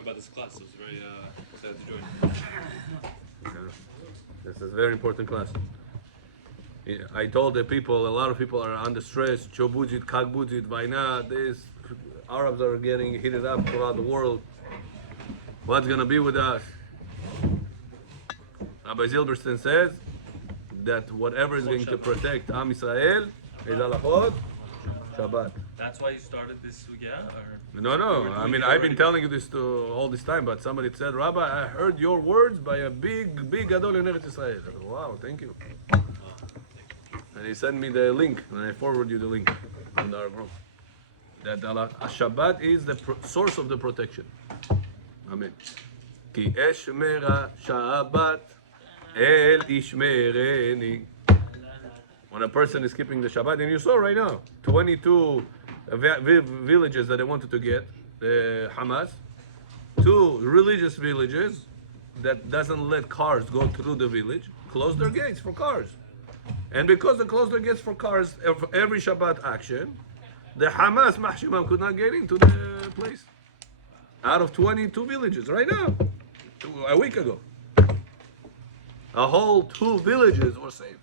talking about this class. It was very excited to join. This is a very important class. I told the people, a lot of people are under stress. Chobuzit, Kagbuzit, Vaina, this. Arabs are getting heated up throughout the world. What's going to be with us? Rabbi Zilberstein says that whatever is going to protect Am Israel is halachot Shabbat. That's why you started this, Or? No. I mean, I've been telling you this all this time, but somebody said, Rabbi, I heard your words by a big gadol in Eretz Israel. I said, wow, thank you. And he sent me the link, and I forward you the link on our group. That Shabbat is the source of the protection. Amen. Ki eshmera Shabbat el ishmereni. When a person is keeping the Shabbat, and you saw right now, 22 villages that they wanted to get, Hamas, 2 religious villages that doesn't let cars go through the village, close their gates for cars. And because they closed their gates for cars, every Shabbat action, the Hamas Mahshimam could not get into the place. Out of 22 villages, right now, a week ago. A whole 2 villages were saved.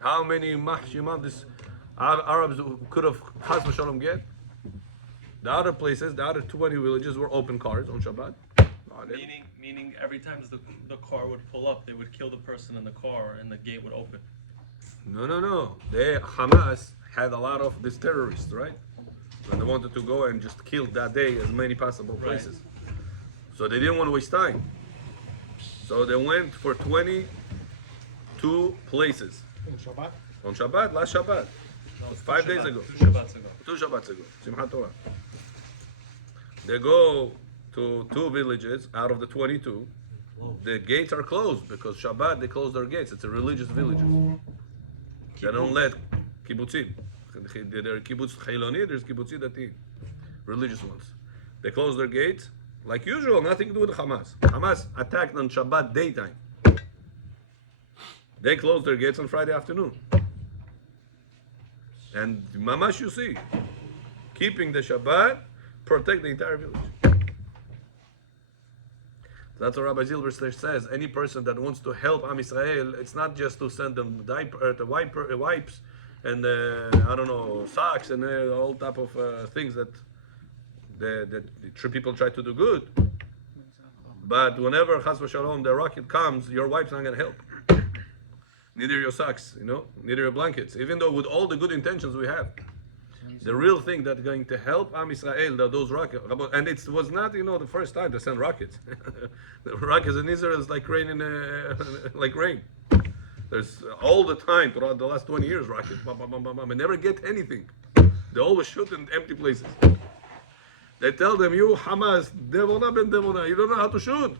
How many Mahshimam this Arabs could have Chas v'Shalom get? The other places, the other 20 villages were open cars on Shabbat. Meaning every time the car would pull up, they would kill the person in the car and the gate would open. No. Hamas had a lot of these terrorists, right? And they wanted to go and just kill that day as many possible places. Right. So they didn't want to waste time. So they went for 22 places. On Shabbat? On Shabbat, last Shabbat. No, 5 days ago. 2 Shabbats ago. 2 Shabbats ago. Simchat Torah. They go to 2 villages out of the 22. The gates are closed because Shabbat, they close their gates. It's a religious village. They don't let kibbutzim. There are kibbutz chailoni, there's kibbutzi dati, religious ones. They close their gates, like usual, nothing to do with Hamas. Hamas attacked on Shabbat daytime. They closed their gates on Friday afternoon. And mamash, you see, keeping the Shabbat, protect the entire village. That's what Rabbi Zilberstein says. Any person that wants to help Am Israel, it's not just to send them wipes and I don't know, socks and all type of things that people try to do good. But whenever Chas v'Shalom the rocket comes, your wife's not going to help. Neither your socks, neither your blankets. Even though with all the good intentions we have, the real thing that's going to help Am Israel, those rockets, and it was not, the first time they sent rockets. The rockets in Israel is like rain like rain. There's all the time throughout the last 20 years rockets, and never get anything. They always shoot in empty places. They tell them, you Hamas, Devona ben Devona, you don't know how to shoot.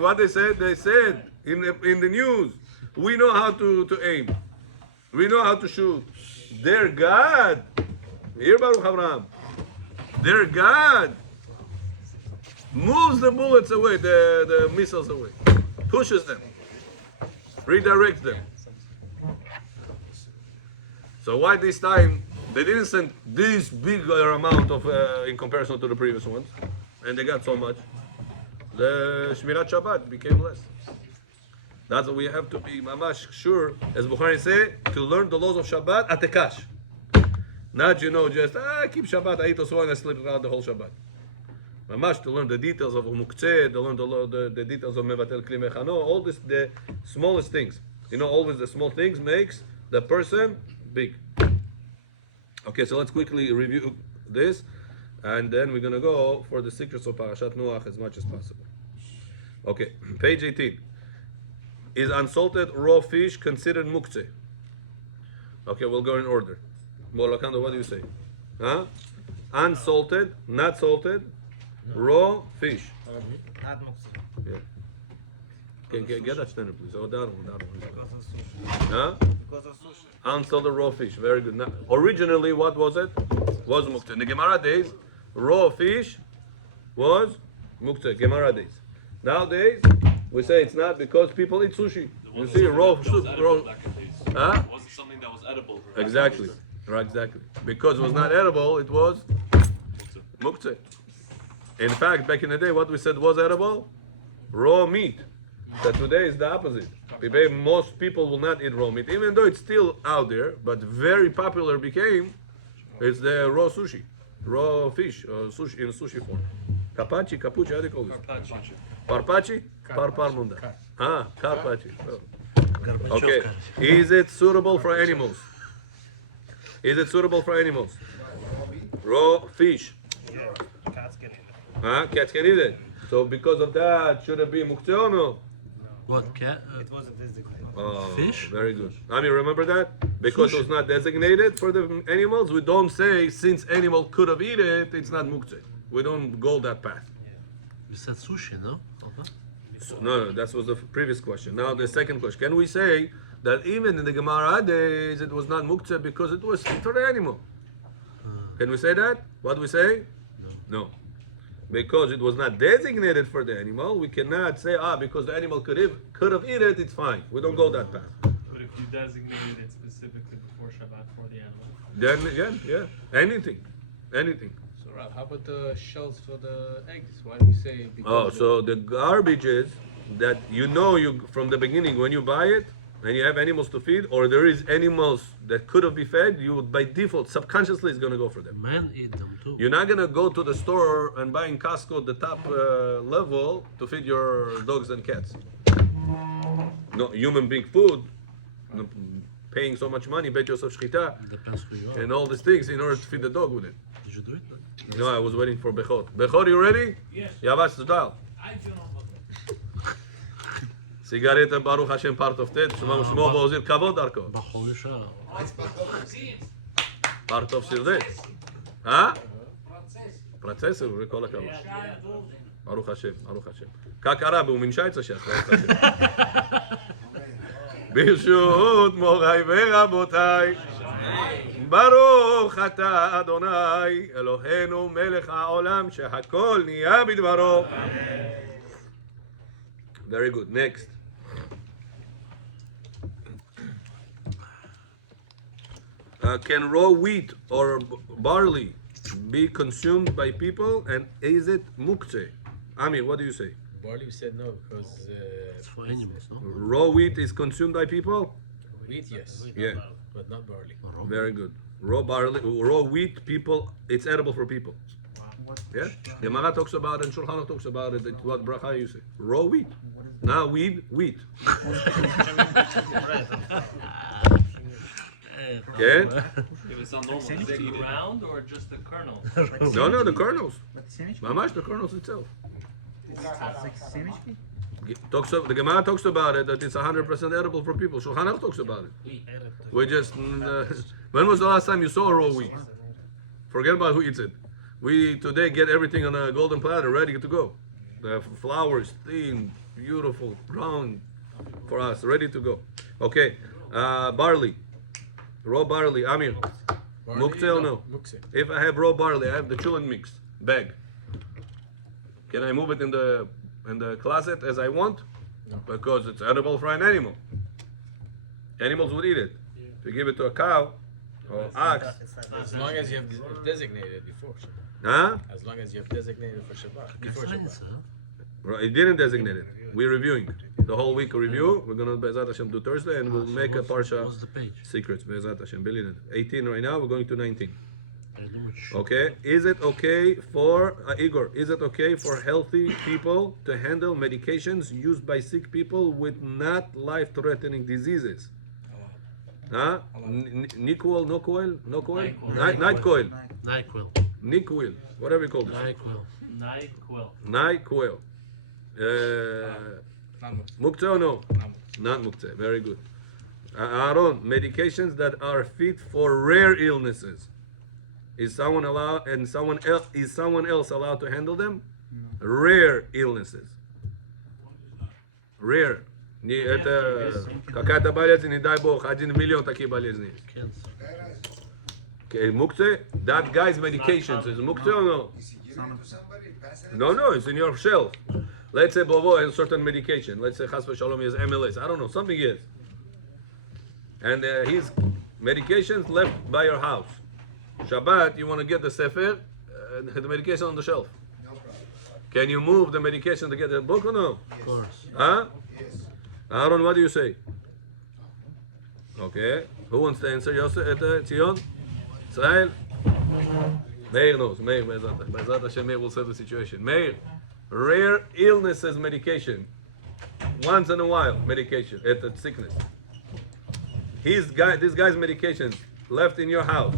What they said? They said in the news, we know how to aim. We know how to shoot. Their God, here Baruch Avraham, their God moves the bullets away, the missiles away, pushes them, redirects them. So why this time they didn't send this bigger amount of in comparison to the previous ones, and they got so much? The Shmirat Shabbat became less. That's what we have to be mamash sure, as Bukhari say, to learn the laws of Shabbat at the cash. Not just keep Shabbat, I eat so and I sleep around the whole Shabbat. Mamash to learn the details of Muktzeh, to learn the details of Mevatel Kli Mechano, all this, the smallest things. Always the small things makes the person big. Okay, so let's quickly review this, and then we're gonna go for the secrets of Parshat Noach as much as possible. Okay, page 18. Is unsalted raw fish considered muktzeh? Okay, we'll go in order. Molakando, what do you say? Huh? Unsalted, not salted, raw fish. Yeah. Okay, get that standard, please. Oh, that one. Huh? Unsalted raw fish. Very good. Now, originally, what was it? Was muktzeh. In the Gemara days, raw fish was muktzeh. Gemara days. Nowadays, we say it's not because people eat sushi. You see raw soup. Huh? It wasn't something that was edible. Exactly. Right, exactly. Because it was not edible, it was muktzeh. In fact, back in the day, what we said was edible? Raw meat. That today is the opposite. Today, most people will not eat raw meat, even though it's still out there, but very popular became, it's the raw sushi, raw fish, sushi in sushi form. Capaci, capucci, how do you call this? Carpaccio. Parpaci? Parparmunda. Ah, carpacci. Oh. Okay. Is it suitable for animals? Is it suitable for animals? Raw fish. Cats can eat it. Huh? Cats can eat it. So because of that, should it be muktzeh or no? What cat? It wasn't designated. Oh, Fish? very good. I mean, remember that? Because it was not designated for the animals, we don't say since animal could have eaten it, it's not muktzeh. We don't go that path. You said sushi, no? Okay. So, no, that was the previous question. Now the second question. Can we say that even in the Gemara days it was not muktzeh because it was for the animal? Can we say that? What do we say? No. Because it was not designated for the animal, we cannot say, because the animal could have eaten it, it's fine. We don't go that path. But if you designated it specifically before Shabbat for the animal. Then, yeah. Anything. So Rav, how about the shells for the eggs? Why do we say? Oh, so the garbage is that you from the beginning when you buy it and you have animals to feed, or there is animals that could have been fed, you would by default subconsciously is going to go for them. Men eat them too. You're not going to go to the store and buy in Costco the top level to feed your dogs and cats. No human being food, no, paying so much money, bet yourself shchita, Depends who you are. and all these things in order to feed the dog with it. Did you do it? No, I was waiting for Bechor. Bechor, you ready? Yes. Yavash Zdal. I do not know. Sigareta Baruch Hashem part of Ted, Shema Shmo Vozir Kavod Darko. בחודשה. Part of Sirdet. Huh? Francês. Processor, כל הכבוד. Shai Adolfin. ברוך השם, ברוך השם. כך קרה, והוא מנשה את הש"ס, ברוך השם. ברשות מוריי ורבותיי, ברוך אתה אדוני, אלוהינו מלך העולם, שהכל נהיה בדברו. Very good. Next. Can raw wheat or barley be consumed by people, and is it muktzeh? Amir, what do you say? Barley, we said no because It's for animals, no? Raw wheat is consumed by people? wheat, yes, Yeah, but not barley. very good. Raw barley, raw wheat, people, it's edible for people. Yeah? Gemara talks about it, and Shulchan Aruch talks about it. It's what bracha you say. Raw wheat. Now wheat. Yeah? If it's on normal, is it ground or just the kernel? No, the kernels. But the sandwich Mamash, the kernels itself. it's like a sandwich meat? The Gemara talks about it, that it's 100% edible for people. Shulchan Aruch talks about it. We just, when was the last time you saw raw wheat? Forget about who eats it. We today get everything on a golden platter, ready to go. The flour is thin, beautiful, brown for us, ready to go. Okay, barley, raw barley. Amir, Barley, muktzeh or no? Muktzeh. If I have raw barley, I have the chulent mix bag. Can I move it in the closet as I want? No. Because it's edible for an animal. Animals would eat it. If you give it to a cow or ox, As long as you have designated before Shabbat. huh? As long as you have designated for Shabbat. Before Science, Shabbat. huh? It didn't designate it. We're reviewing the whole week review. We're gonna Be'ezat Hashem do Thursday, and we'll So make a parsha What's the page? secrets. Be'ezat Hashem, believe it. 18 right now. We're going to 19. I don't know. Okay. Is it okay for Igor? Is it okay for healthy people to handle medications used by sick people with not life-threatening diseases? Huh? Nyquil, no coil, no coil, night coil, NyQuil. Nyquil, whatever you call this. NyQuil. NyQuil. Nyquil. Not Muktzeh. Muktzeh or no? Not Muktzeh. Not muktzeh. Very good. Aaron, medications that are fit for rare illnesses. Is someone else allowed to handle them? Rare illnesses. Rare. Какая-то болезнь, не дай бог, 1 миллион такие болезни. Cancer. Okay, muktzeh, that guy's medications is muktzeh or no? No, it's in your shelf. Let's say Bobo has certain medication. Let's say Chas v'Shalom he has MLS. I don't know, something he has. And he's medications left by your house. Shabbat, you want to get the sefer, the medication on the shelf. No problem. Can you move the medication to get the book or no? Of course. Huh? Yes. Aaron, what do you say? Okay. Who wants to answer? Yosef, Tzion? Israel? Meir knows. Meir, Bezrat Hashem, Meir will save the situation. Meir, rare illnesses medication. Once in a while, medication, sickness. This guy's medications left in your house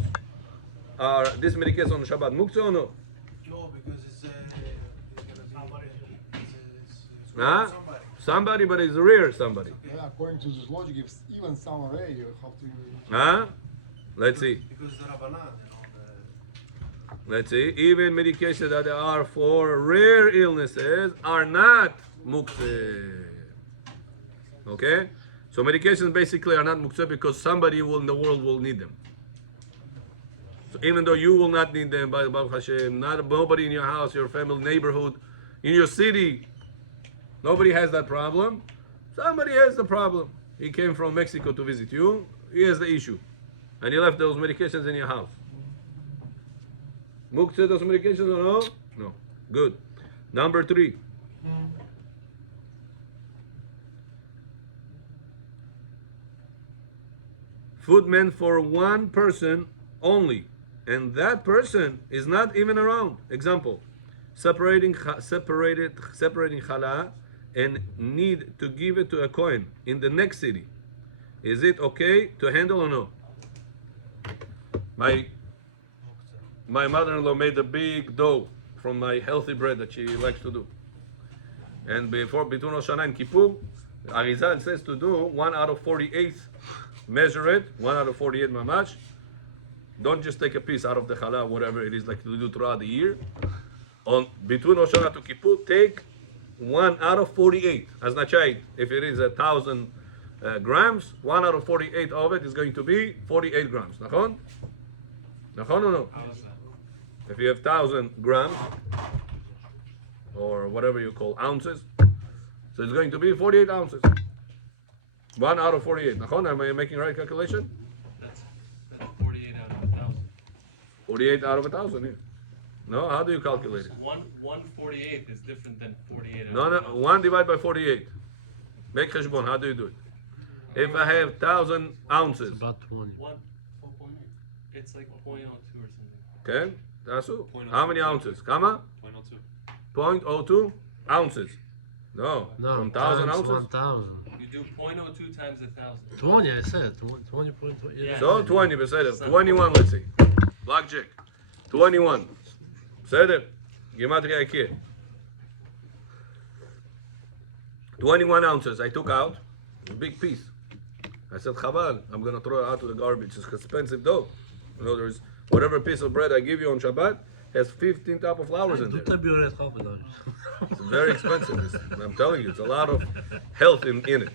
are this medication on Shabbat Muktzah or no? No, because it's gonna be Huh? Somebody, but it's rare somebody. Yeah, according to this logic, if even some array, you have to. Huh? Let's see. because the Rabbanan, Let's see. Even medications that are for rare illnesses are not muktzeh. Okay? So medications basically are not muktzeh because somebody in the world will need them. So even though you will not need them, by Baruch Hashem, nobody in your house, your family, neighborhood, in your city, nobody has that problem. Somebody has the problem. He came from Mexico to visit you. He has the issue. And you left those medications in your house. Muktzeh those medications or no? No. Good. Number 3. Food meant for one person only. And that person is not even around. Example. Separating challah and need to give it to a Kohen in the next city. Is it okay to handle or no? My mother-in-law made a big dough from my healthy bread that she likes to do. And between Rosh Hashanah and Kippur, Arizal says to do 1 out of 48. Measure it, 1 out of 48 mamash. Don't just take a piece out of the challah, whatever it is like to do throughout the year. Between Rosh Hashanah to Kippur, take 1 out of 48. As nachayit, if it is 1,000 grams, 1 out of 48 of it is going to be 48 grams. Nachon? Nachon or no? If you have 1,000 grams, or whatever you call ounces, so it's going to be 48 ounces. 1 out of 48. Nachon, am I making the right calculation? That's 48 out of 1,000. 48 out of 1,000, yeah. No, how do you calculate it? 1/48 is different than 48 out No, of no, 1,000. 1 divided by 48. Make cheshbon, how do you do it? If I have 1,000 ounces, About 20. It's like 0.02 or something. okay, that's all. How many ounces? Kama? 0.02 ounces. No, No, from 1,000 times ounces? 1,000. You do 0.02 times 1,000. 20, I said. 20.20. Yeah. So 20, beseder. 21, let's see. Blackjack. 21. בסדר? Gematria ikir. 21 ounces I took out. A big piece. I said, Chabal, I'm going to throw it out to the garbage. It's expensive dough. You know, there's whatever piece of bread I give you on Shabbat has 15 type of flowers in Do there. taburet half a dollar. It's very expensive. I'm telling you, it's a lot of health in it.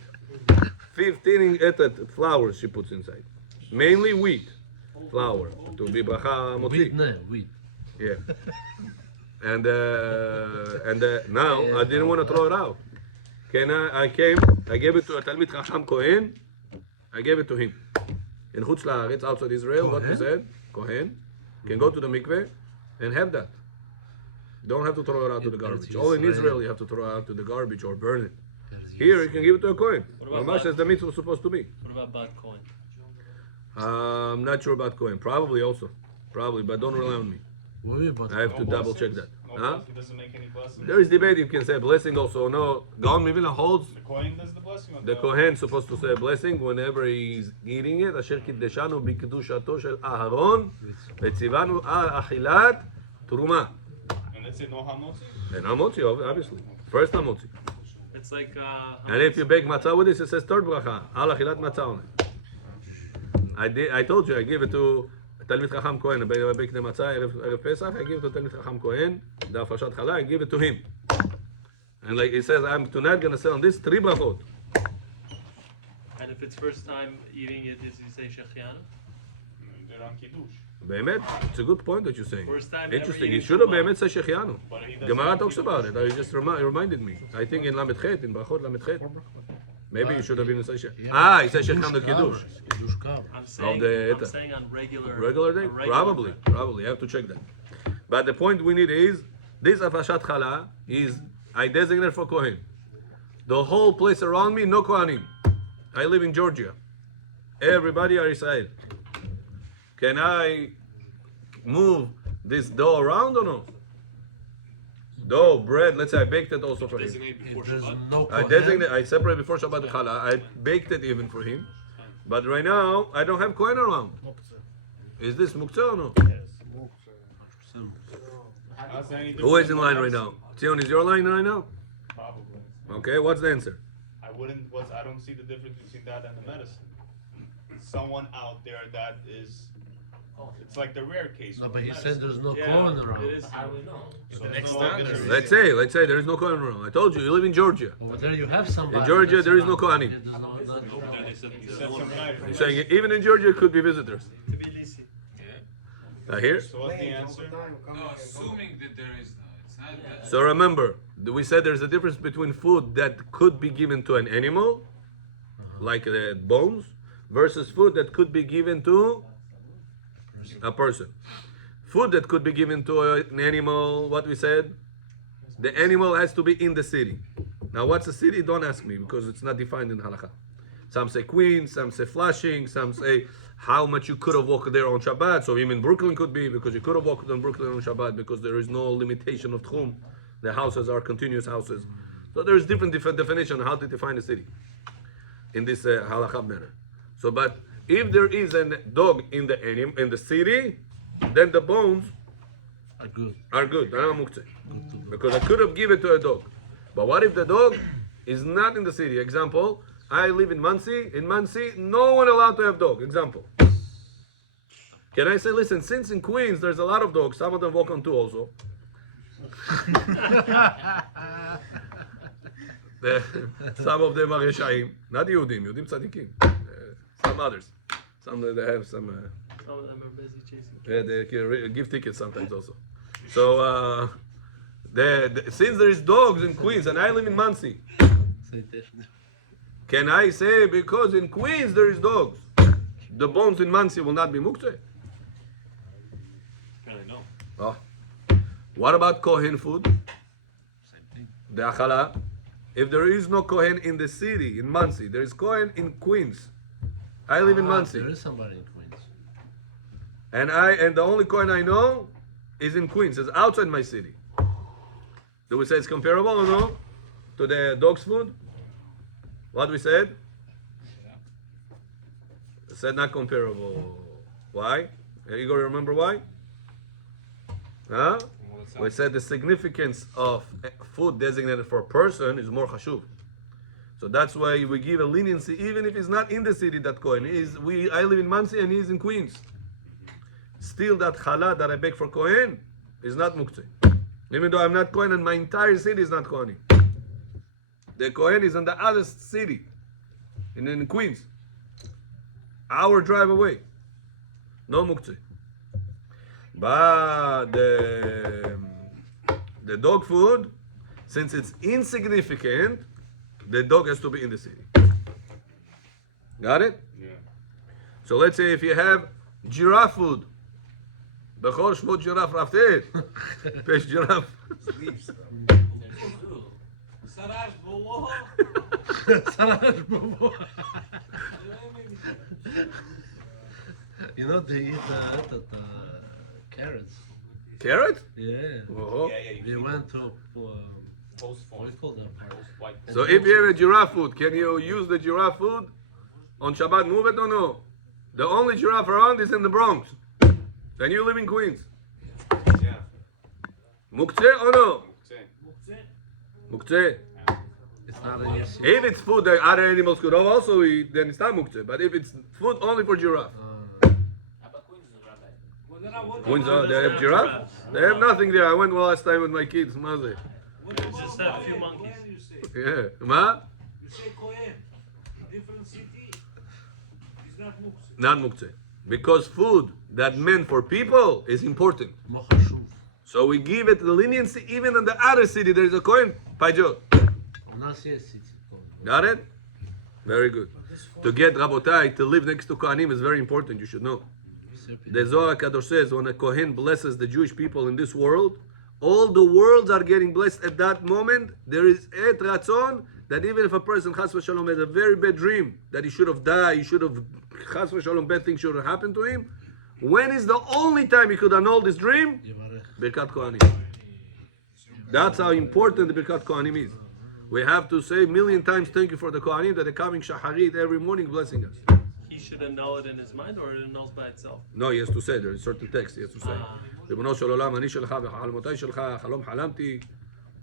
15 flowers she puts inside. Mainly wheat flour to be bracha motzi. Wheat, no, wheat. Yeah. And now I didn't want to throw it out. I gave it to a Talmid Chacham Kohen. I gave it to him. In Chutz La'aretz, outside Israel, what he said, Kohen, can go to the mikveh and have that. Don't have to throw it out to the garbage. All in Israel you have to throw it out to the garbage or burn it. Here you can give it to a Kohen. What about Mamash as the mitzvah was supposed to be. What about bad coin? I'm not sure about Kohen. Probably also. Probably, but don't rely on me. I have to double check that. Huh? He doesn't make any blessing. There is debate. You can say blessing also. No, Gaon Mivina holds The Kohen does the blessing. the Kohen supposed to say a blessing whenever he's eating it. Asher kiddeshanu b'kedushato shel Aharon v'tzivanu al achilat truma. And let's say no hamotzi. And hamotzi, obviously. First hamotzi. It's like And if you bake matzah with this, it says third bracha. Al achilat matzah on it. I told you, I gave it to Talmid Chacham Kohen. I baked the matzah Erev Pesach. I gave it to Talmid Chacham Kohen. The Afashat Challah, I give it to him. And like he says, I'm tonight going to say on this 3 brachot. and if it's first time eating it, does he say shechianu? They're on kiddush. באמת, it's a good point that you're saying. First time Interesting. ever He eating should have truma. באמת said Shechianu. But he doesn't Gemara have talks kiddush. about it. It just reminded me. I think in Lamed Chet, in Brachot Lamed Chet. Maybe you should have been say Yeah. Ah, he said Shechem the Kiddush. Kiddush Kav. I'm saying, the I'm Eta. saying on regular. Regular day? a regular Probably. day. Probably. You have to check that. But the point we need is this Afashat Chala is I designate for Kohen. The whole place around me, no Kohanim. I live in Georgia. Everybody are Israel. Can I move this dough around or no? Dough, bread, let's say I baked it also for him. If there's no I Kohen, designate, I separate before Shabbat Chala. I baked it even for him. But right now, I don't have Kohen around. Is this Muktzah or no? How's that any Who is different in than line the right medicine? now? Tzion, is your line right now? Probably. Okay, what's the answer? I don't see the difference between that and the medicine. Someone out there that is, it's like the rare case. no, with but he medicine. said there's no Yeah, Kohen around. it is. How do we know? So The there's next no time difference. Let's say there is no Kohen around. I told you, you live in Georgia. Over there you have somebody. In Georgia, that's there is no around. Kohanim. Yeah, there's no- You said some guy from You're saying even in Georgia, it could be visitors. Tbilisi. I hear? So what's the answer? No, assuming that there is no. It's not that. So remember, we said there's a difference between food that could be given to an animal, like bones, versus food that could be given to a person. Food that could be given to an animal, what we said, the animal has to be in the city. Now, what's a city? Don't ask me because it's not defined in halakha. Some say Queens, some say Flushing, some say how much you could have walked there on Shabbat. So even Brooklyn could be because you could have walked on Brooklyn on Shabbat because there is no limitation of tchum. The houses are continuous houses. So there is different definition on how to define a city in this halakha manner. So, but if there is a dog in the city, then the bones Are good. are good. Because I could have given it to a dog. But what if the dog is not in the city? Example, I live in Muncie. In Muncie, no one allowed to have dog. Example. Can I say, listen, since in Queens there's a lot of dogs, some of them walk on two also. Some of them are Yeshayim, not Yehudim, Yehudim tzaddikim. Some others. Some they have some. Some of them are busy chasing. Yeah, they give tickets sometimes also. So, since there is dogs in Queens and I live in Muncie, can I say because in Queens there is dogs, the bones in Muncie will not be muktzeh? Apparently no. Oh. What about Kohen food? The achala. If there is no Kohen in the city, in Muncie, there is Kohen in Queens. I live in Muncie. There is somebody in Queens. And the only Kohen I know is in Queens. It's outside my city. Do we say it's comparable or no to the dog's food? What we said? We said not comparable. Why? Igor, remember why? Huh? We said the significance of food designated for a person is more chashuv. So that's why we give a leniency even if he's not in the city that Kohen is. I live in Muncie and he's in Queens. Still that challah that I bake for Kohen is not muktzeh. Even though I'm not Kohen and my entire city is not Kohen. The Kohen is in the other city, in Queens. Hour drive away. No muktzeh. But the dog food, since it's insignificant, the dog has to be in the city. Got it? Yeah. So let's say if you have giraffe food, bechor shmot giraffe raftet, pesh giraffe. Saraj, Bowo. You know they eat carrots. Carrot? Yeah. Whoa. We went to Post what form. do you call that part? White. So if you have a giraffe food, can you use the giraffe food on Shabbat? Move it or no? The only giraffe around is in the Bronx. Then you live in Queens. Yeah. Muktzeh or no? Same. Muktzeh. It's not an issue. If it's food that other animals could also eat, then it's not muktzeh. But if it's food only for giraffe. Queens, they have giraffe? They have nothing there. I went last time with my kids. Maze. It's just a few monkeys. You say, Yeah. Ma? you say Kohen, different city. It's not muktzeh. Not muktzeh. Because food that meant for people is important. Mohashuv. So we give it the leniency even in the other city there is a coin. Pajot. Not here city. Got it? Very good. To get Rabotai to live next to Kohanim is very important. You should know. The Zohar Kadosh says when a Kohen blesses the Jewish people in this world, all the worlds are getting blessed at that moment. There is et ratzon that even if a person chas v'shalom had a very bad dream that he should have died, he should have chas v'shalom bad things should have happened to him. When is the only time he could annul this dream? Birkat Kohanim. That's how important the Birkat Kohanim is. We have to say a million times thank you for the Kohanim that are coming shaharit every morning blessing us. He should annul it in his mind, or it annuls by itself. No, he has to say. There is certain text he has to say. ריבונו של עולם, אני שלך וחלומותיי שלך, חלום חלמתי,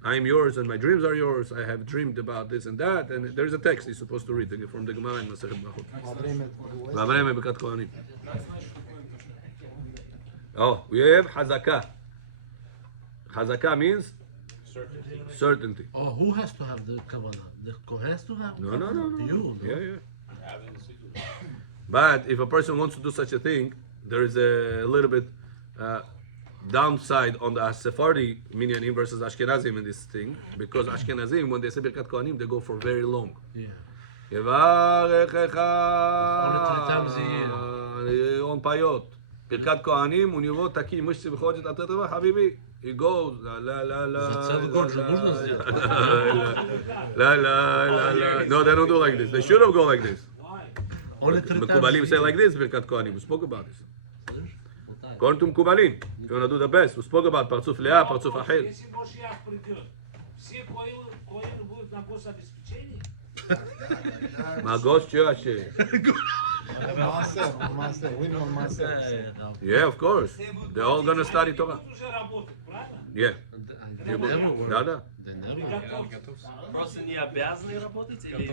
I am yours and my dreams are yours, I have dreamed about this and that, and there is a text he's supposed to read from the Gemara in Masechet Brachot. ועברם ברכת כהנים. Oh, we have Hazaka. Hazaka means certainty. Oh, who has to have the kavanah? The Kohen has to have? No. You, no? Yeah. But if a person wants to do such a thing, there is a little bit downside on the Sephardi minyanim versus Ashkenazim in this thing, because Ashkenazim, when they say Birkat Kohanim, they go for very long. Yeah. On payot. Birkat Kohanim, u него такие мышцы выходят от этого, Habibi. He goes, la. No, they don't do like this. They should have gone like this. Mekubalim say like this, Birkat Kohanim. We spoke about this. According to Mekubalim, if you want to do the best, we spoke about Partzuf Leah, Partzuf Achel. Если Мошиах придет, все коины будут на гособеспечении? Magos Joashe. Maaser, living on Maaser. Yeah, of course. They're all going to study Torah. Тут уже работать, правильно? Yeah. They never work. Да. They never work. Просто не обязаны работать или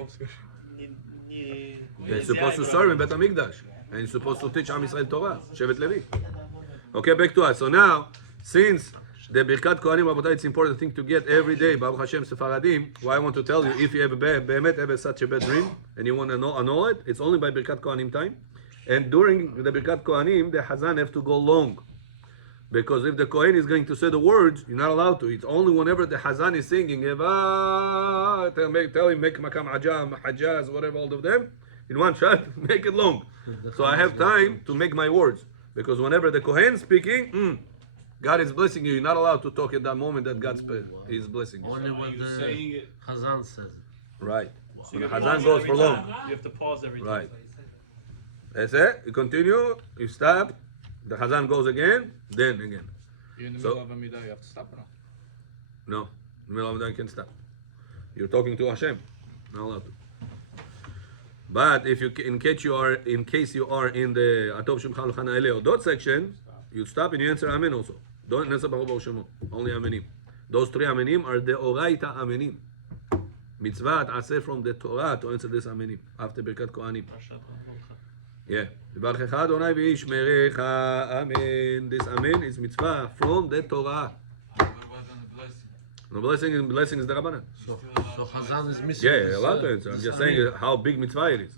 They're supposed to serve in Bet HaMikdash. And you're supposed to teach Am Yisrael Torah. Shevet Levi. Okay, back to us. So now, since the Birkat Kohanim, Rabotai, it's an important thing to get every day. Baruch Hashem Sephardim. What I want to tell you, if you have such a bad dream and you want to annul it, it's only by Birkat Kohanim time. And during the Birkat Kohanim, the Chazan have to go long. Because if the Kohen is going to say the words, you're not allowed to. It's only whenever the Chazan is singing, tell him, make Makam Ajam, Hajjaz, whatever, all of them, in one shot, make it long. So I have time to make my words. Because whenever the Kohen is speaking, God is blessing you. You're not allowed to talk at that moment that God is blessing you. Only when the Chazan says it. Right. So the Chazan goes for long. you have to pause every time. Right. That's it. You continue. You stop. The Chazan goes again. Then again. In the So- middle of a midah, you have to stop or no? No. In the middle of the day, you can stop. You're talking to Hashem. Not allowed to. But if you, in case you are in the Atov Shem Chaluchan Ele or Dot section, you stop and you answer Amen also. Don't answer Baruch Baruch Shemo. Only Amenim. Those three Amenim are the Oraita Amenim. Mitzvah Aseh from the Torah to answer this Amenim after Birkat Kohanim. Yeah. Yivarechecha Adonai v'yishmerecha. Amen. This Amen is mitzvah from the Torah. The blessing is the Rabbanan. So Chazan is missing. Yeah, this, a lot to answer. I'm this just Amen. saying how big mitzvah it is.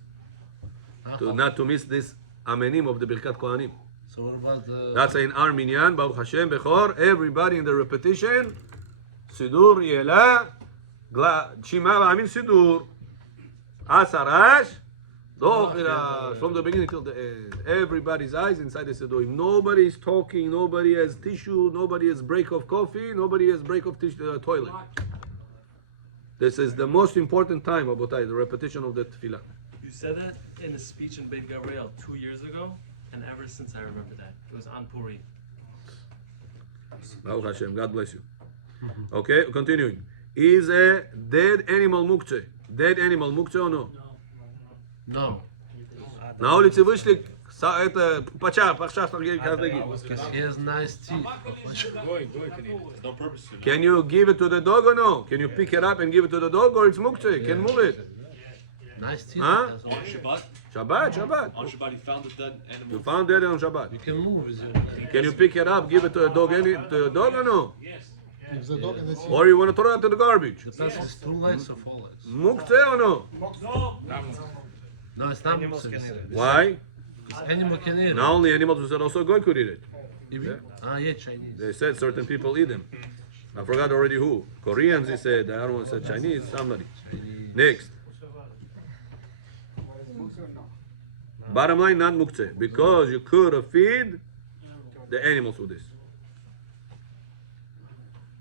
Not to miss this Amenim of the Birkat Kohanim. So what about the... That's in our minyan, Baruch Hashem, Bechor, everybody in the repetition, Sidur, Yela, Shima, V'amin, Sidur, Asarash, Dochirash, from the beginning till the end. Everybody's eyes inside the Sidur. Nobody is talking, nobody has tissue, nobody has break of coffee, nobody has break of toilet. This is the most important time, Abotai, the repetition of the tefillah. You said that in a speech in Beit Gabriel 2 years ago, and ever since I remember that. It was on Purim. Baruch Hashem, God bless you. Okay, continuing. Is a dead animal muktzeh? Dead animal muktzeh or no? No. На улице вышли, это, пача, каждый год. Because he has nice teeth. Can you give it to the dog or no? Can you pick it up and give it to the dog, or it's muktzeh? Can move it? Nice teeth. Huh? That's all. Shabbat? Shabbat. On Shabbat, he found a dead animal. You found it on Shabbat. You can move. Is it? Can you pick it up, give it to the dog, or no? If the dog is Or you want to throw it to the garbage? Depends if it's 2 legs or 4 legs. Muktzeh or no? No, it's not muktzeh. Why? Because animal can eat it. Not only animals, we said also goy could eat it. Yeah, Chinese. They said certain people eat them. I forgot already who. Koreans, he said. I don't want to say Chinese. Somebody. Next. Bottom line, not muktzeh, because you could have feed the animals with this.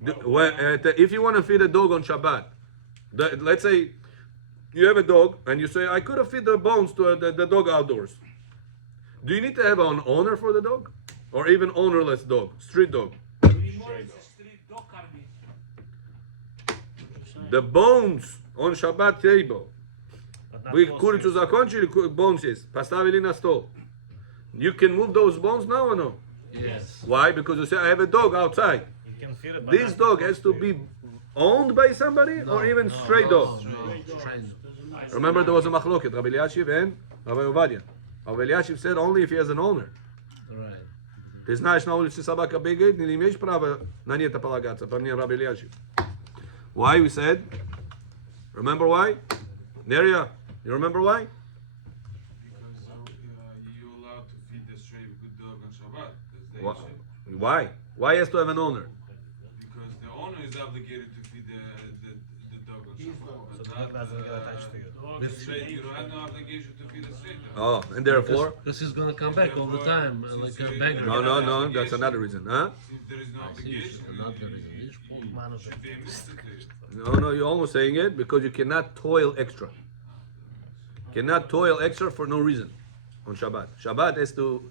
If you want to feed a dog on Shabbat, let's say you have a dog and you say, I could have feed the bones to the dog outdoors. Do you need to have an owner for the dog? Or even ownerless dog, street dog? The bones on Shabbat table. We курицу закончили, bones есть. Поставили на стол. You can move those bones now or no? Yes. Why? Because you say, I have a dog outside. You can feed it, but This not- dog has to be owned by somebody or even stray dog? Stray dog. Remember there was a machloket, Rabbi Eliashiv and Rabbi Ovadia. Rabbi Eliashiv said only if he has an owner. Right. Ты знаешь, на улице собака бегает, не имеешь права на это полагаться, по мне Rabbi Eliashiv. Why we said? Remember why? Neria, you remember why? Because you're allowed to feed the stray good dog on Shabbat. That's the Why? issue. Why? Why has to have an owner? Because the owner is obligated to feed the dog on Shabbat. So But the not, dog doesn't get attached to you. the stray, you don't have no obligation to feed the stray dog. Oh, and therefore? Because he's gonna come back all the time, like a beggar. No, that's another reason, huh? Since there is no I see, obligation, not the reason. Which one? Man of should be admitted to it. No, you're almost saying it because you cannot toil extra. Cannot toil extra for no reason on Shabbat. Shabbat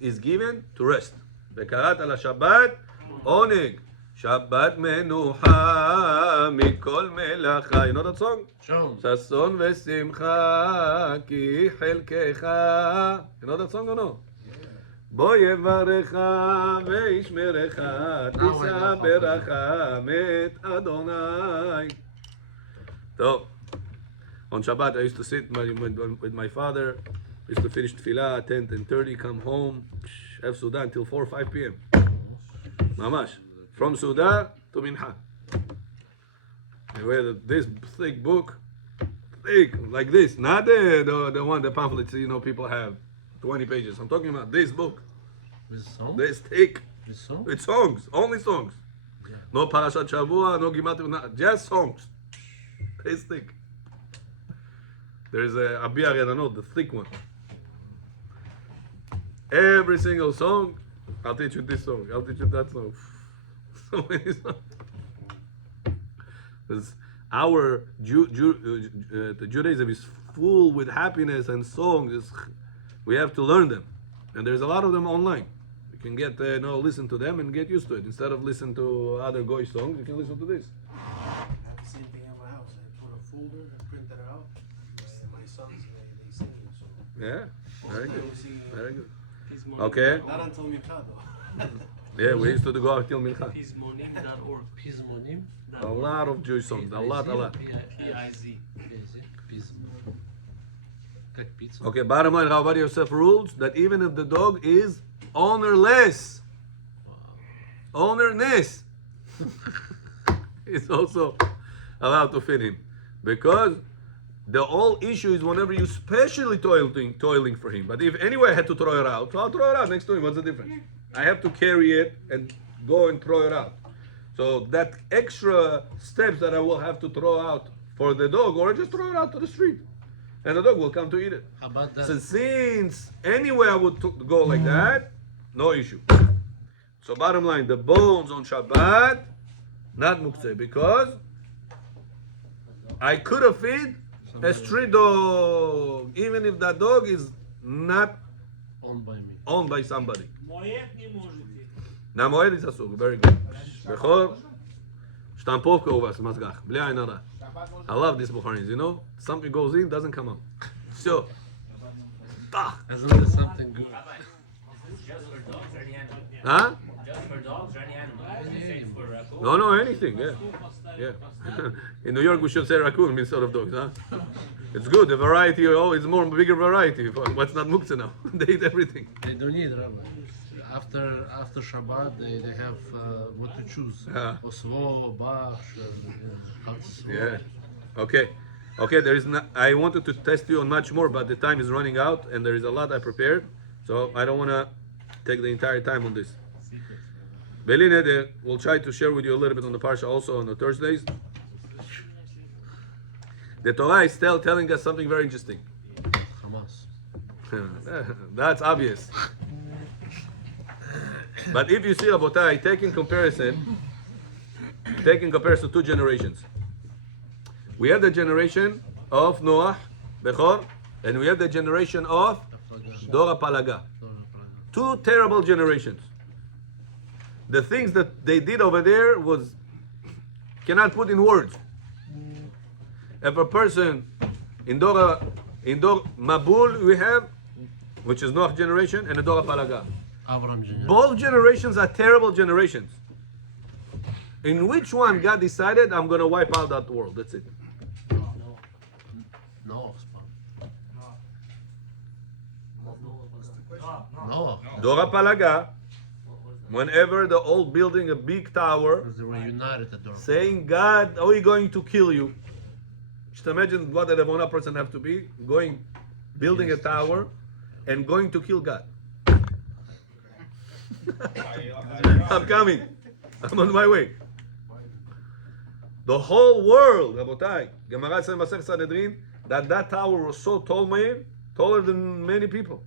is given to rest. וקראת על השבת עונג. Shabbat menucha mikol melacha. You know that song? Show him. ששון ושמחה כי חלקך. You know that song or no? בוא יברך וישמרך תישא ברכה מת אדוני. So, on Shabbat I used to sit with my father. I used to finish tefillah 10:30, come home, have Sudan until 4 or 5 p.m. Mamash. From Sudan to Minha. And we had this thick book, thick, like this. Not the one, the pamphlets, people have 20 pages. I'm talking about this book. With song? This thick. With song? With songs, only songs. No Parashat Shavua, no Gimatri, just songs. This thick. There's a Abiyah Redanot, the thick one. Every single song, I'll teach you this song, I'll teach you that song. So many songs. Because our the Judaism is full with happiness and songs. We have to learn them. And there's a lot of them online. You can get, listen to them and get used to it. Instead of listen to other goy songs, you can listen to this. I have the same thing at my house. I put a folder, I print it out. My sons, they sing it. So Yeah, very good. Very good. Pismonim. Okay. not until Mincha though. Yeah, we used to go out till Mincha. Pismonim.org. Pismonim. A lot of Jewish songs, a lot. P-I-Z. Pismonim. Как пицца. Okay, bottom line, Rabbi Yosef rules that even if the dog is ownerless, ownerless, it's also allowed to feed him. Because the whole issue is whenever you specially toiling for him. But if anyway I had to throw it out, so I'll throw it out next to him. What's the difference? I have to carry it and go and throw it out. So that extra steps that I will have to throw out for the dog, or I just throw it out to the street. And the dog will come to eat it. How about that? So since anyway I would go like that, no issue. So bottom line, the bones on Shabbat, not muktzeh, because I could have fed a street dog, even if that dog is not Owned by me. owned by somebody. Моет не можете. Na moed is asur, very good. Bechor, shtampovka u vas, mazgach, bli ayin hara. I love these Bukharis, something goes in, doesn't come out. So, As long as something good. Just for dogs or any animal? huh? Just for dogs or any animal? Same for raccoon? No, anything, yeah. In New York, we should say raccoon instead of dogs, huh? It's good, the variety, it's more bigger variety. What's not muktzah now? They eat everything. They don't need Rabbi. After Shabbat, they have what to choose. Yeah. Osvo, Bash, Chatz. Yeah. Okay, there is I wanted to test you on much more, but the time is running out, and there is a lot I prepared, so I don't want to take the entire time on this. Beline, we'll try to share with you a little bit on the Parsha also on the Thursdays. The Torah is still telling us something very interesting. Hamas. That's obvious. But if you see Rabotai, taking comparison two generations. We have the generation of Noach, Bechor, and we have the generation of Dora Palaga. Two terrible generations. The things that they did over there was cannot put in words. If a person in Dora Mabul we have, which is Noach generation, and the Dora Palaga. Both generations are terrible generations. In which one God decided, I'm going to wipe out that world. That's it. No. Dora Palaga, whenever the old building a big tower, Because they were united at Dora. saying, God, are we going to kill you? Just imagine what a Levona person have to be, building a tower, and going to kill God. I'm coming. I'm on my way. The whole world, Rabotai, Gemara says in Masech Sanhedrin, that tower was so tall, man, taller than many people.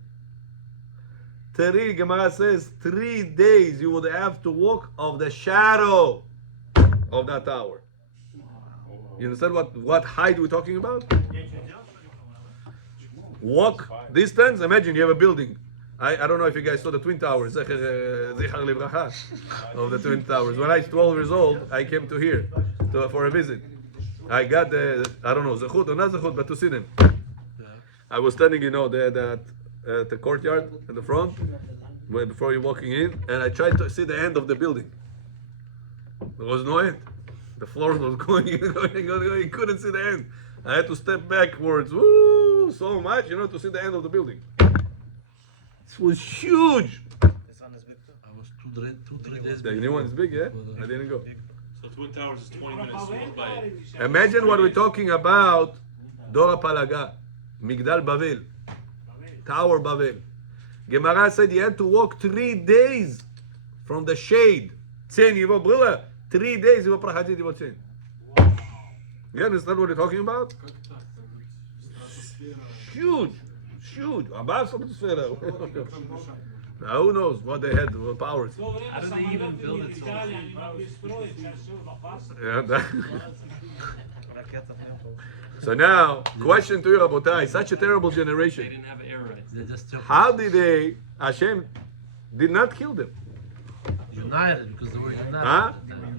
Gemara says 3 days you would have to walk of the shadow of that tower. You understand what height we're talking about? Walk distance. Imagine you have a building. I don't know if you guys saw the Twin Towers, Zichar Livracha, of the Twin Towers. When I was 12 years old, I came to here for a visit. I got zechut or not zechut, but to see them. I was standing, at the courtyard in the front, before you're walking in, and I tried to see the end of the building. There was no end. The floor was going. You couldn't see the end. I had to step backwards, so much, to see the end of the building. It was huge. I was 2-3 days. The new one is big, yeah? I didn't go. So Twin Towers is 20 minutes walk by. Imagine what we're talking about. Dora Palaga, Migdal Bavel, Tower Bavel. Gemara said he had to walk 3 days from the shade. 3 days. You understand what we're talking about? Huge. Above stratosphera. Now who knows what they had, what powers. How did they even build it so So now, question to you, Rabotai, such a terrible They generation. didn't have air rights. They just took How did Hashem did not kill them? united because they were united. Huh?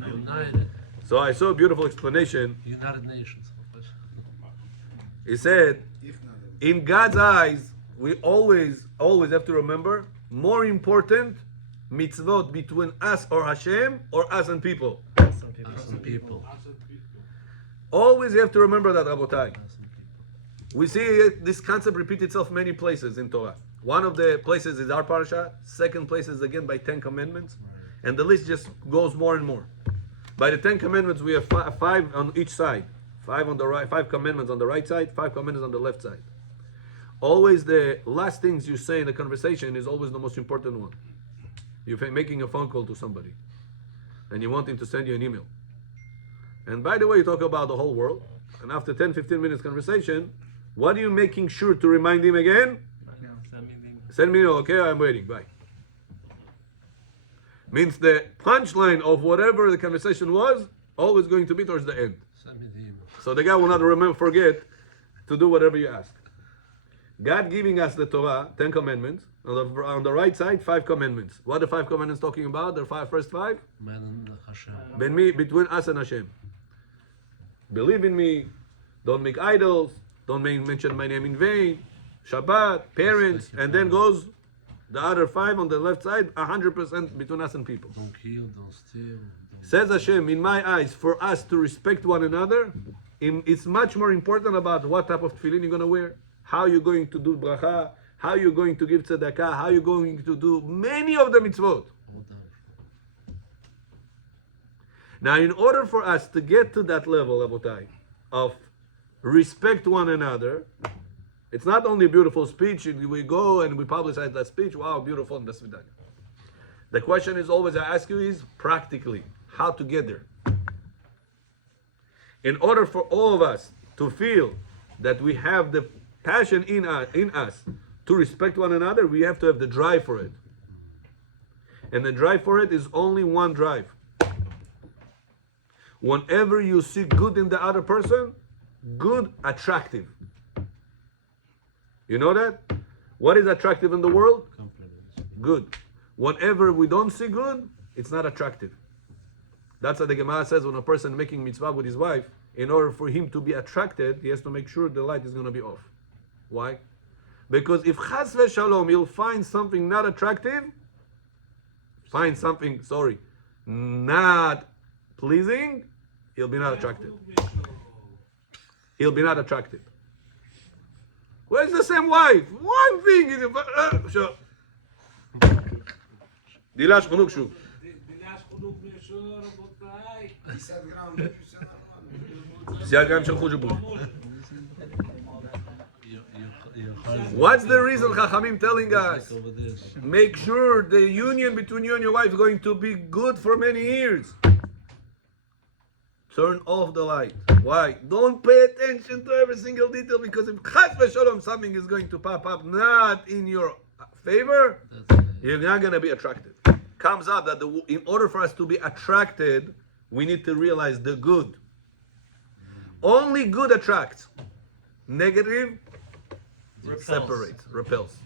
United. So I saw a beautiful explanation. United Nations. He said, in God's eyes, we always have to remember, more important mitzvot between us or Hashem or us and people. Some people. Always have to remember that, Rabotai. We see this concept repeat itself many places in Torah. One of the places is our Parshat. Second place is again by 10 Commandments. And the list just goes more and more. By the 10 Commandments, we have five on each side. 5 on the right, 5 commandments on the right side, 5 commandments on the left side. Always the last things you say in the conversation is always the most important one. You're making a phone call to somebody, and you want him to send you an email. And by the way, you talk about the whole world, and after 10-15 minutes conversation, what are you making sure to remind him again? Send me, okay, I'm waiting, bye. Means the punchline of whatever the conversation was, always going to be towards the end. Send me the email. So the guy will not forget to do whatever you ask. God giving us the Torah, 10 commandments. On the right side, 5 commandments. What are the 5 commandments talking about? The first 5? Man and Hashem. Between us and Hashem. Believe in me. Don't make idols. Don't mention my name in vain. Shabbat, parents, and then goes the other 5 on the left side, 100% between us and people. Don't kill, don't steal. Says Hashem, in my eyes, for us to respect one another, it's much more important about what type of tefillin you're going to wear, how you're going to do bracha, how you're going to give tzedakah, how you're going to do many of the mitzvot. Now, in order for us to get to that level, Rabotai, of respect one another, it's not only a beautiful speech, we go and we publicize that speech, wow, beautiful, and that's it. The question is always I ask you is, practically, how to get there. In order for all of us to feel that we have the passion in us to respect one another, we have to have the drive for it. And the drive for it is only one drive. Whenever you see good in the other person, good, attractive. You know that? What is attractive in the world? Good. Whenever we don't see good, it's not attractive. That's what the Gemara says when a person is making mitzvah with his wife, in order for him to be attracted, he has to make sure the light is going to be off. Why? Because if chas v'shalom, he'll find something not attractive, not pleasing, he'll be not attractive. He'll be not attractive. Where's the same wife? One thing is... Dilash Chunuk Shuv. What's the reason Chachamim telling us? Make sure the union between you and your wife is going to be good for many years. Turn off the light. Why? Don't pay attention to every single detail, because if chas v'shalom something is going to pop up not in your favor, you're not going to be attracted. Comes out that in order for us to be attracted, we need to realize the good. Only good attracts. Negative separates, repels.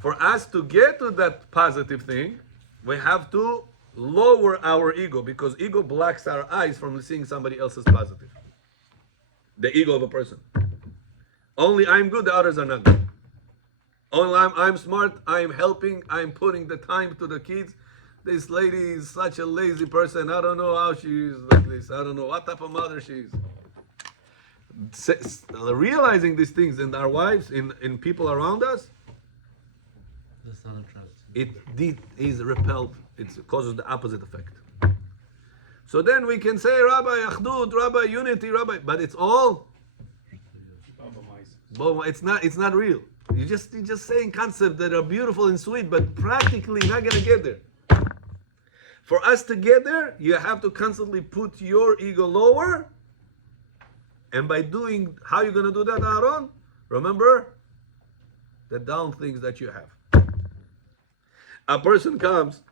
For us to get to that positive thing, we have to lower our ego, because ego blocks our eyes from seeing somebody else's positive. The ego of a person. Only I'm good, the others are not good. Only I'm smart, I'm helping, I'm putting the time to the kids. This lady is such a lazy person. I don't know how she is like this. I don't know what type of mother she is. Realizing these things in our wives, in people around us, That's not attractive. it is repelled. It causes the opposite effect. So then we can say, Rabbi Achdut, Rabbi Unity, Rabbi, but it's all. It's not real. You're just saying concepts that are beautiful and sweet, but practically not gonna get there. For us to get there, you have to constantly put your ego lower. And by doing, how you're gonna do that, Aaron? Remember the down things that you have. A person comes,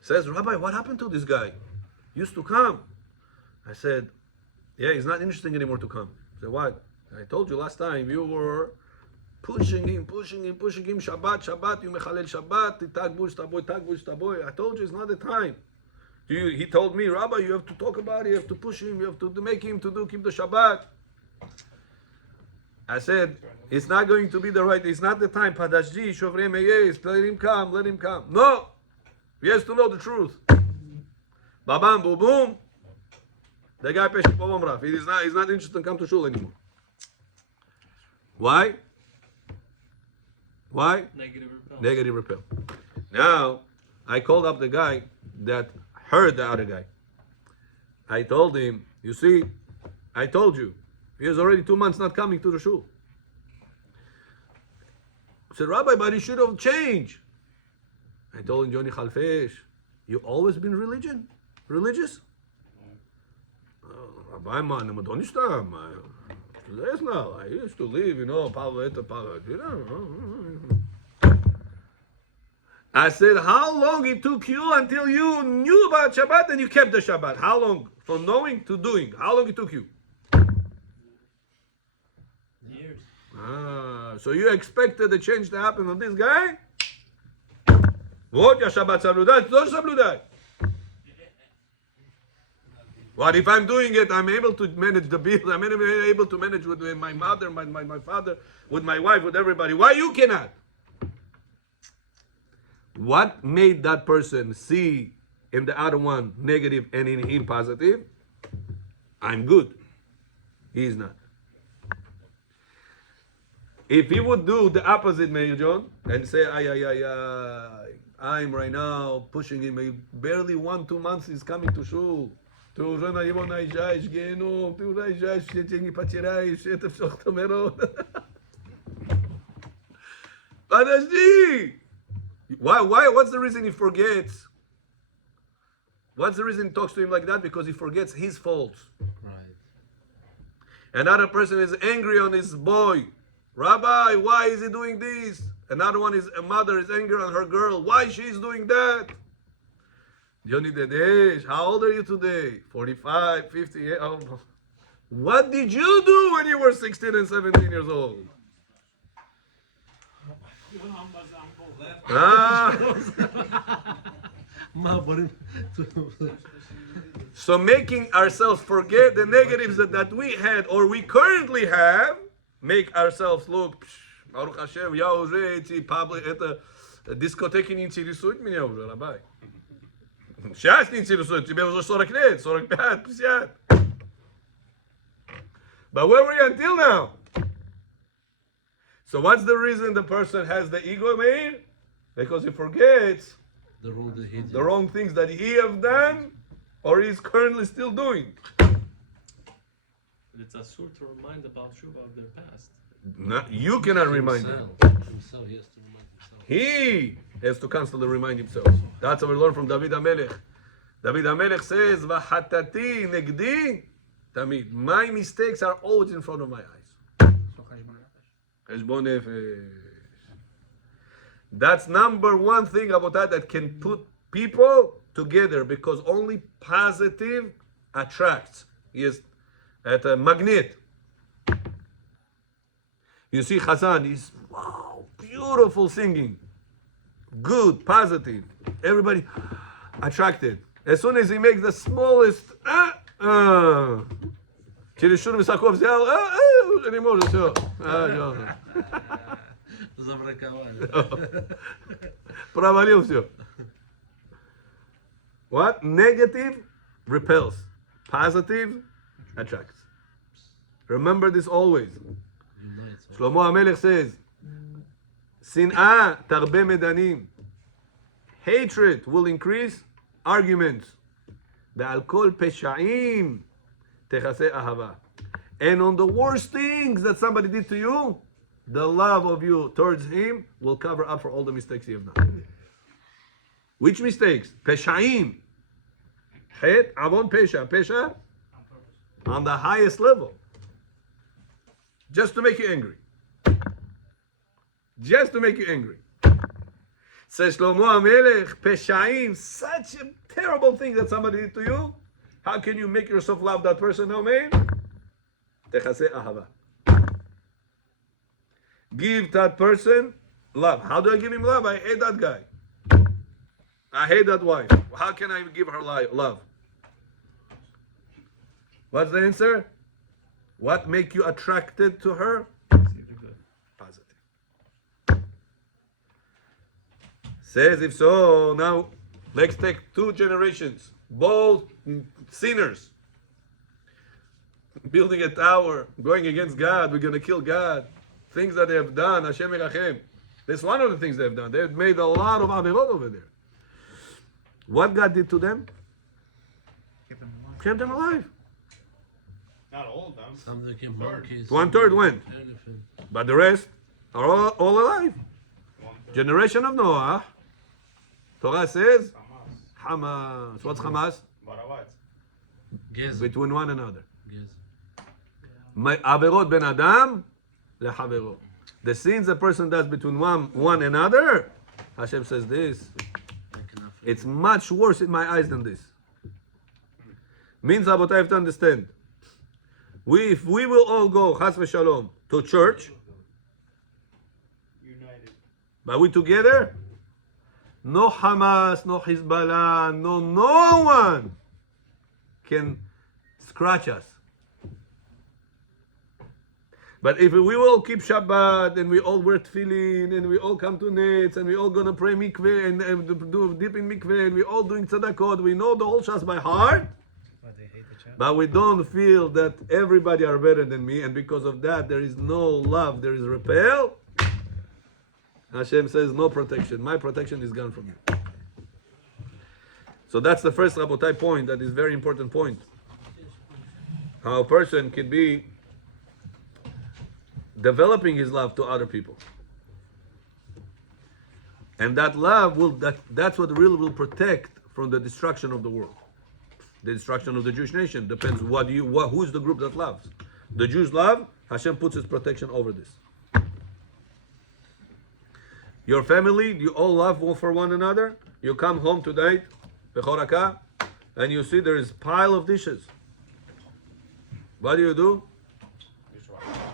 says, Rabbi, what happened to this guy? Used to come. I said, yeah, he's not interesting anymore to come. I said, what? I told you last time you were pushing him. Shabbat, you mechalel Shabbat, tag bush taboy. I told you it's not the time. He told me, Rabbi, you have to talk about it, you have to push him, you have to make him to keep the Shabbat. I said, it's not going to be it's not the time. Padashji, Shovrei Meyes, let him come. No! He has to know the truth. Babam, boom, boom. The guy Peshik Babam Raf. He's not interested in come to shul anymore. Why? Negative repel. Now, I called up the guy that heard the other guy. I told him, you see, I told you, he is already 2 months not coming to the shul. I said, Rabbi, but he should have changed. I told him, Johnny Khalfesh, you always been religious? Rabbi, man, I used to live, I said, how long it took you until you knew about Shabbat and you kept the Shabbat? How long? From knowing to doing. How long it took you? Years. So you expected the change to happen on this guy? What? Ya Shabbat Sabludat? Don't Sabludat. What if I'm doing it? I'm able to manage the bills. I'm able to manage with my mother, my father, with my wife, with everybody. Why you cannot? What made that person see in the other one negative and in him positive? I'm good. He is not. If he would do the opposite, Mayor John, and say, I'm right now pushing him. He barely 1-2 months he's coming to shul. Why? What's the reason he forgets? What's the reason he talks to him like that? Because he forgets his faults. Right. Another person is angry on his boy. Rabbi, why is he doing this? Another one is a mother is angry on her girl. Why she's doing that? Yoni Dedesh, how old are you today? 45, 50. Oh. What did you do when you were 16 and 17 years old? Ah. So making ourselves forget the negatives that we had or we currently have, make ourselves look, Baruch Hashem, я уже эти дискотеки не интересуют меня уже, Рабай. Сейчас не интересует, тебе уже 40 лет, 45, 50. But where were you until now? So what's the reason the person has the ego made? Because he forgets The role that he did. the wrong things that he have done or he's currently still doing. It's asur to remind about Shuvah of their past. No, you cannot remind him. Himself, he has to remind himself. He has to constantly remind himself. That's what we learn from David HaMelech. David HaMelech says, "V'hatati negdi tamid." My mistakes are always in front of my eyes. Cheshbon nefesh. That's number one thing about that can put people together because only positive attracts. He is at a magnet. You see Chazon is wow, beautiful singing. Good, positive. Everybody attracted. As soon as he makes the smallest чересчур высоко взял, уже не может, все. Забраковали. Провалил все. What? Negative repels. Positive attracts. Remember this always. Shlomo HaMelech says, Sin'ah tarbe medanim. Hatred will increase arguments. Ve'al kol pesha'im techase ahava. And on the worst things that somebody did to you, the love of you towards him will cover up for all the mistakes you have done. Which mistakes? Pesha'im. Het, avon pesha. Pesha on the highest level. Just to make you angry. Just to make you angry. Says Shlomo HaMelech, Pesha'im, such a terrible thing that somebody did to you. How can you make yourself love that person now, man? Techase ahava. Give that person love. How do I give him love? I hate that guy. I hate that wife. How can I give her love? What's the answer? What make you attracted to her? Positive. Says if so, now let's take 2 generations, both sinners, building a tower, going against God, we're going to kill God. Things that they have done, Hashem Yerachem. That's one of the things they've done. They've made a lot of averot over there. What God did to them? Kept them alive. Not all of them. Some that came monkeys. 1/3 went. Elephant. But the rest are all alive. 1/3. Generation of Noah. Torah says, Hamas. What's Hamas? Barawat. Gez. Between one another. Gez. Averot ben Adam lehavero. The sins a person does between one another, Hashem says this, it's much worse in my eyes than this. Means what I have to understand. If we will all go, chas v'shalom, to church, United. but we together, no Hamas, no Hezbollah, no one can scratch us. But if we will keep Shabbat and we all wear tefillin and we all come to nets and we all gonna pray mikveh and do dip in mikveh and we all doing tzedakot, we know the whole shas by heart, but we don't feel that everybody are better than me, and because of that there is no love, there is repel. Hashem says no protection. My protection is gone from you. So that's the first Rabotai point. That is very important point. How a person can be developing his love to other people, and that love that's what really will protect from the destruction of the world. The destruction of the Jewish nation depends who's the group that loves. The Jews love, Hashem puts his protection over this. Your family, you all love for one another. You come home tonight, bechoraka, and you see there is pile of dishes. What do?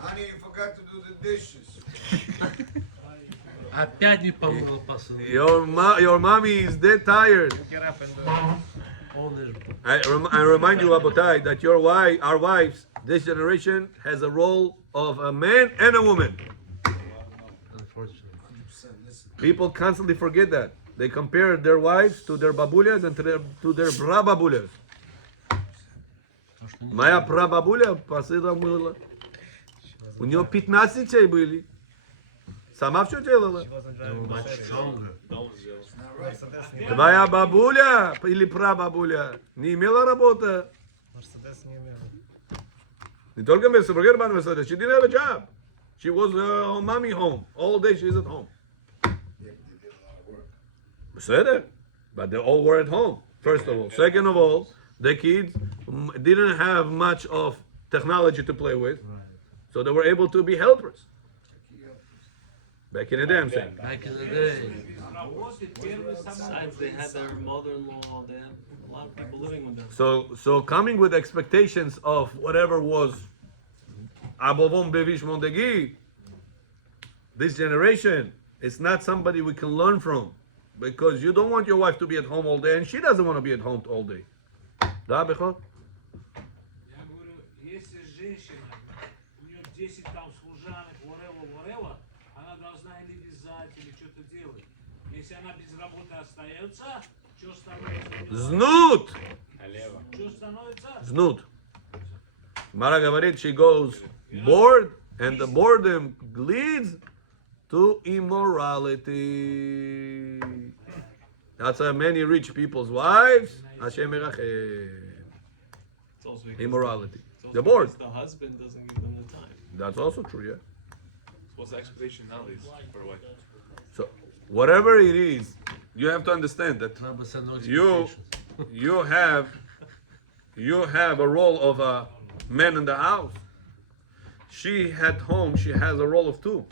Honey, you forgot to do the dishes. Опять не помыла посуду. Your mommy is dead tired. Get up and do it. I remind you, Abotai, that our wives, this generation has a role of a man and a woman. Unfortunately. People constantly forget that. They compare their wives to their babulias and to their prababulias. Моя прабабуля посыла мыла. У нее 15 детей были. Сама все делала. Much stronger. Твоя бабуля или прабабуля не имела работы. Мерседес не имел. Не только forget about Mercedes. She didn't have a job. She was mommy home. All day she's at home. Mercedes. But they all were at home, first of all. Second of all, the kids didn't have much of technology to play with. So they were able to be helpers. Back in the day, I'm saying. Back in the day. Besides, they had their mother-in-law. They had a lot of people living with them. So coming with expectations of whatever was Abovon Bevish Mondegi, this generation, it's not somebody we can learn from. Because you don't want your wife to be at home all day, and she doesn't want to be at home all day. Да, Бехот? Я говорю, если женщина, у нее 10 там служанок, whatever, она должна или вязать, или что-то делать. Если она без работы остается, что становится? Знут! Что становится? Znut. Mara говорит, she goes bored, and the boredom leads to immorality. That's many rich people's wives. Hashem merachem. It's also because Immorality. it's also They're bored. because the husband doesn't give them the time. That's also true, yeah. What's the expectation nowadays for a wife? So whatever it is, you have to understand that Треба се no you expectations. you have a role of a man in the house. She at home, she has a role of two.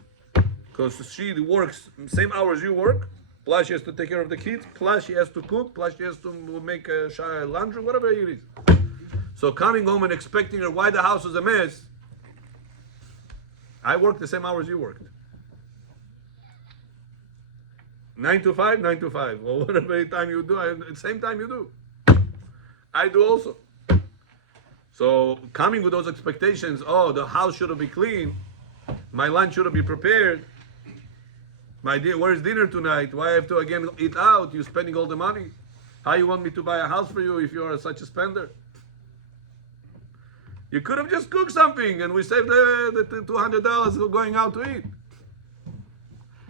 Because she works same hours you work, plus she has to take care of the kids, plus she has to cook, plus she has to make laundry, whatever it is. So coming home and expecting her why the house is a mess. I work the same hours you worked. 9 to 5, 9 to 5. Well, whatever time you do, same time you do. I do also. So coming with those expectations, oh, the house should be clean, my lunch should be prepared. Where's dinner tonight? Why I have to again eat out? You're spending all the money. How you want me to buy a house for you if you're such a spender? You could have just cooked something and we saved the $200 going out to eat.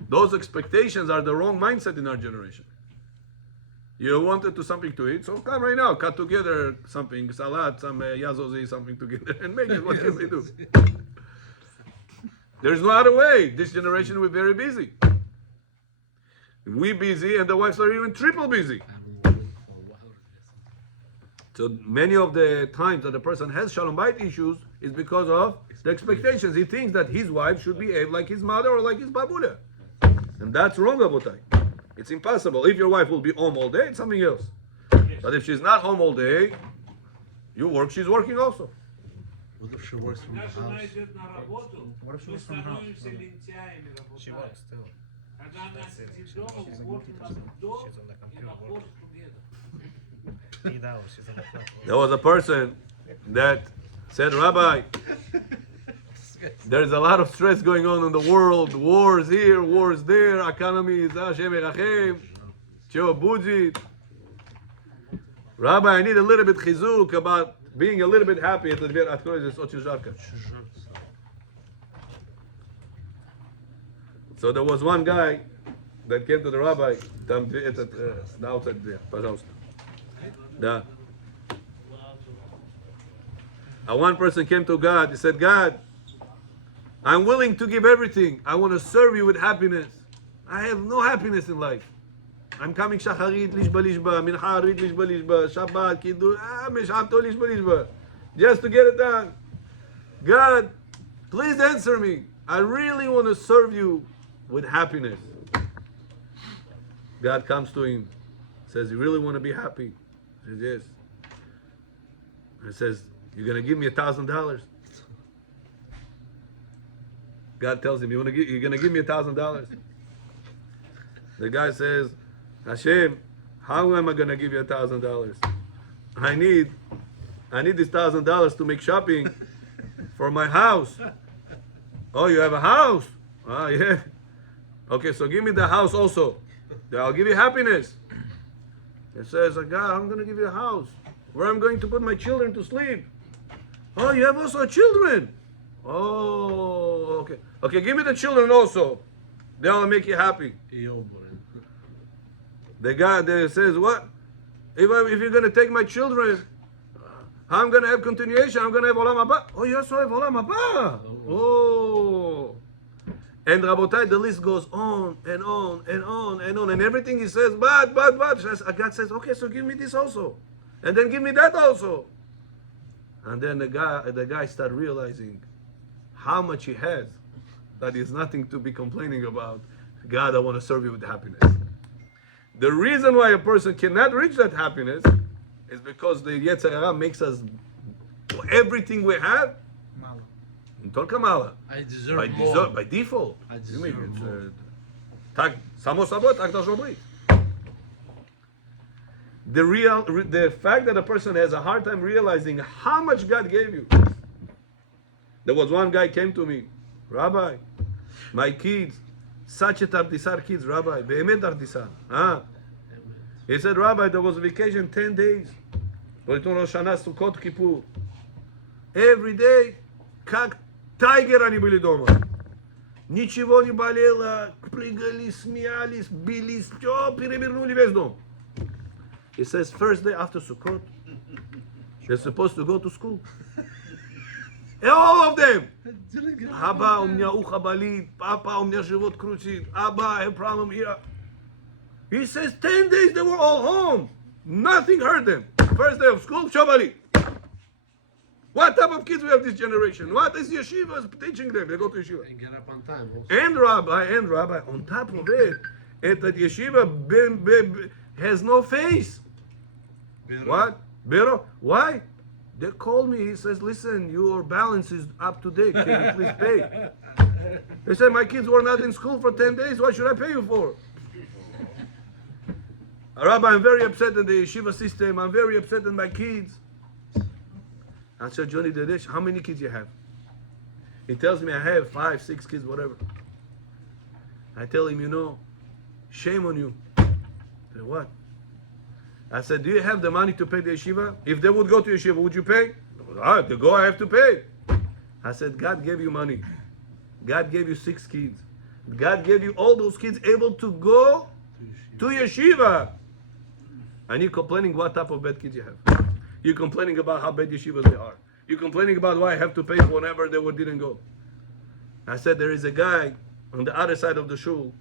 Those expectations are the wrong mindset in our generation. You wanted something to eat, so come right now, cut together something, salad, some yazozi, something together, and make it. What can we do? There's no other way. This generation, we're very busy. We busy, and the wives are even triple busy. So many of the times that a person has shalom bayit issues is because of the expectations. He thinks that his wife should behave like his mother or like his babuля. And that's wrong, Abotai. It's impossible. If your wife will be home all day, it's something else. But if she's not home all day, you work, she's working also. What if she works from the Когда жена house? идет на работу, мы становимся лентяями She работать. works still. Когда она сидит дома, She's in working the on the door, She's on the и computer находит working. together. 8 hours she's on the clock. There was a person that said, Rabbi, there's a lot of stress going on in the world. Wars here, wars there, economy is Hashem Erachem, Cheo Budget. Rabbi, I need a little bit chizuk about being a little bit happy at the So there was one guy that came to the rabbi, outside there, пожалуйста. Да. And one person came to God, he said, God, I'm willing to give everything. I want to serve you with happiness. I have no happiness in life. I'm coming shacharit, lishba lishba, mincharit, lishba lishba, Shabbat, kiddush, meshabto lishba lishba. Just to get it done. God, please answer me. I really want to serve you with happiness. God comes to him, says, "You really want to be happy?" He says, "Yes." And says, "You're gonna give me $1,000." God tells him, "You're gonna give me $1,000." The guy says, "Hashem, how am I gonna give you $1,000? I need this $1,000 to make shopping for my house." "Oh, you have a house?" "Ah, yeah." "Okay, so give me the house also. Then I'll give you happiness." He says, "God, I'm gonna give you a house where I'm going to put my children to sleep." "Oh, you have also children?" "Oh, okay. Okay, give me the children also. Then I'll make you happy." The guy there says, "What? If you're going to take my children, I'm going to have continuation. I'm going to have Olam Haba." "Oh, you also have Olam Haba." Oh. And Rabotai, the list goes on and on and on and on. And everything he says, but. God says, "Okay, so give me this also. And then give me that also." And then the guy started realizing how much he has. That is nothing to be complaining about. "God, I want to serve you with happiness." The reason why a person cannot reach that happiness is because the Yetzer Hara makes us everything we have. Don't come out. I deserve more. By default. I deserve more. Так, само собой, так должно быть. The fact that a person has a hard time realizing how much God gave you. There was one guy came to me, "Rabbi, my kids, such a tardisar kids, Rabbi, באמת tardisar." He said, "Rabbi, there was vacation 10 days. Rosh Hashanah, Sukkot, Kippur. Every day, как тайгер они были дома. Ничего не болело, прыгали, смеялись, бились, все, перевернули весь дом." He says, first day after Sukkot, they're supposed to go to school. And all of them. "Аба, у меня ухо болит. Папа, у меня живот крутит. Аба, I have problem here." He says 10 days they were all home. Nothing hurt them. First day of school, Shabbat. What type of kids we have this generation? What is yeshiva teaching them? They go to yeshiva. And get up on time also. And rabbi, on top of it, that yeshiva has no face. What? Bero? Why? They called me. He says, "Listen, your balance is up to date. Can you please pay?" They said, "My kids were not in school for 10 days. What should I pay you for?" "Rabbi, I'm very upset in the yeshiva system. I'm very upset in my kids." I said, "Johnny Dedesh, how many kids you have?" He tells me, "I have 5, 6 kids, whatever." I tell him, "Shame on you." I said, "What?" I said, "Do you have the money to pay the yeshiva? If they would go to yeshiva, would you pay?" "To go, I have to pay." I said, "God gave you money. God gave you 6 kids. God gave you all those kids able to go to yeshiva. And you're complaining what type of bad kids you have. You're complaining about how bad yeshivas they are. You're complaining about why I have to pay for whenever they didn't go." I said, "There is a guy on the other side of the shul.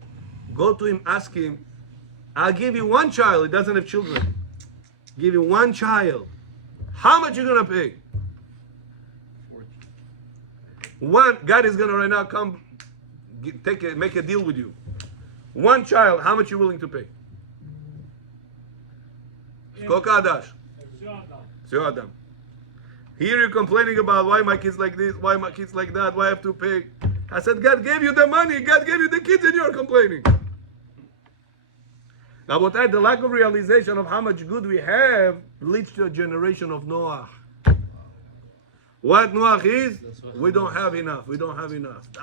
Go to him, ask him, I'll give you 1 child. He doesn't have children. Give you 1 child. How much you gonna pay?" 40. God is gonna right now come, make a deal with you. 1 child. How much you willing to pay? Сколько отдашь? Все отдам. Here you're complaining about why my kids like this, why my kids like that, why I have to pay. I said, God gave you the money, God gave you the kids, and you're complaining. Now, what the lack of realization of how much good we have leads to a generation of Noach. What Noach is? We don't have enough. We don't have enough. The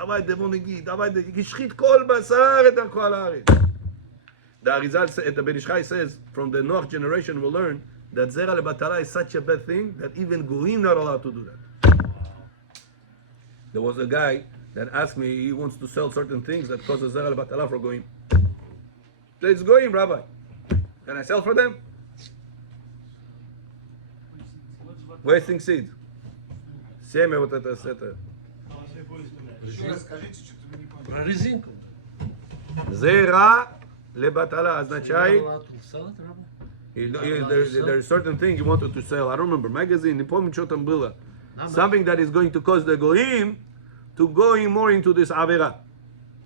Arizal, the Ben Ish Chai says, from the Noach generation, we'll learn that Zera Lebatala is such a bad thing that even Goyim not allowed to do that. There was a guy that asked me, he wants to sell certain things that causes Zera Lebatala for Goyim. It's Goyim, Rabbi. Can I sell for them? Wasting seeds. Семя вот это с это. Про резинку. Zera Lebatala означает... There's certain thing you wanted to sell. I don't remember. Magazine, не помню, что там было. Something that is going to cause the Goyim to go in more into this Avera.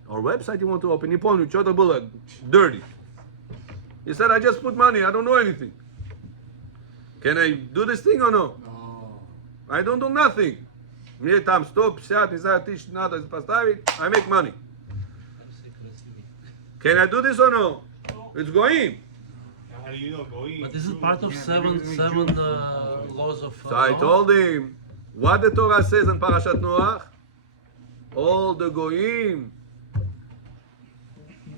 Or website you want to open. Не помню, что-то было dirty. He said, I just put money. I don't know anything. Can I do this thing or no? No. I don't do nothing. Мне там 150, не знаю, тысяч надо поставить. I make money. Can I do this or no? It's going. How do you know going? But this is part of seven laws of. So I Noah? told him what the Torah says in Parashat Noach. All the goyim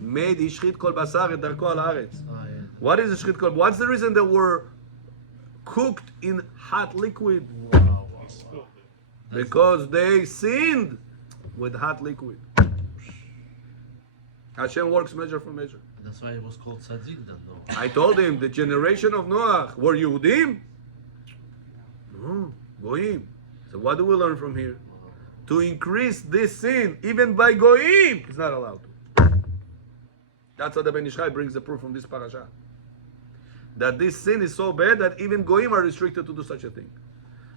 made ishchit kol basar et darko al haaretz. What is ishchit kol? What's the reason they were cooked in hot liquid? Because they sinned with hot liquid. Hashem works measure for measure. That's why it was called tzaddik then, no? I told him the generation of Noach were Yehudim. No, goyim. So what do we learn from here? To increase this sin, even by goyim, is not allowed to. That's what the Ben Ishai brings the proof from this parasha. That this sin is so bad that even goyim are restricted to do such a thing.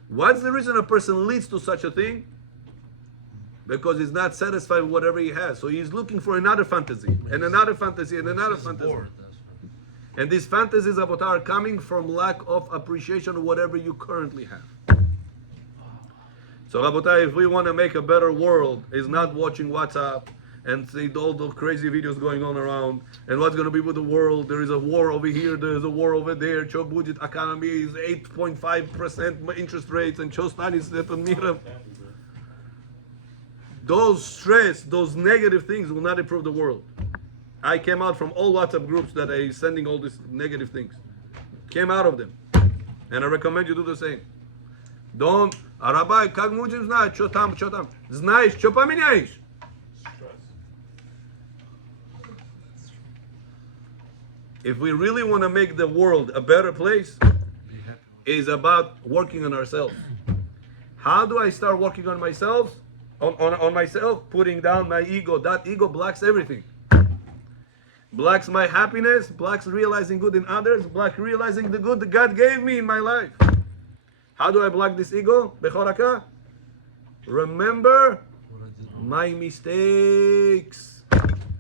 What's the reason a person leads to such a thing? Because he's not satisfied with whatever he has. So he's looking for another fantasy, and another fantasy, and another fantasy. And these fantasies about are coming from lack of appreciation of whatever you currently have. So Rabotai, if we want to make a better world, is not watching WhatsApp and see all the crazy videos going on around, and what's going to be with the world. There is a war over here, there is a war over there. Budget economy is 8.5% interest rates, and Chostan is at a mirror. Those stress, those negative things will not improve the world. I came out from all WhatsApp groups that are sending all these negative things. Came out of them. And I recommend you do the same. Don't, Rabbi, как будем знать, что там. Знаешь, что поменяешь? If we really want to make the world a better place, it's about working on ourselves. How do I start working on myself? On myself, putting down my ego. That ego blocks everything. Blocks my happiness, blocks realizing good in others, blocks realizing the good that God gave me in my life. How do I block this ego? Bechoraka? Remember my mistakes.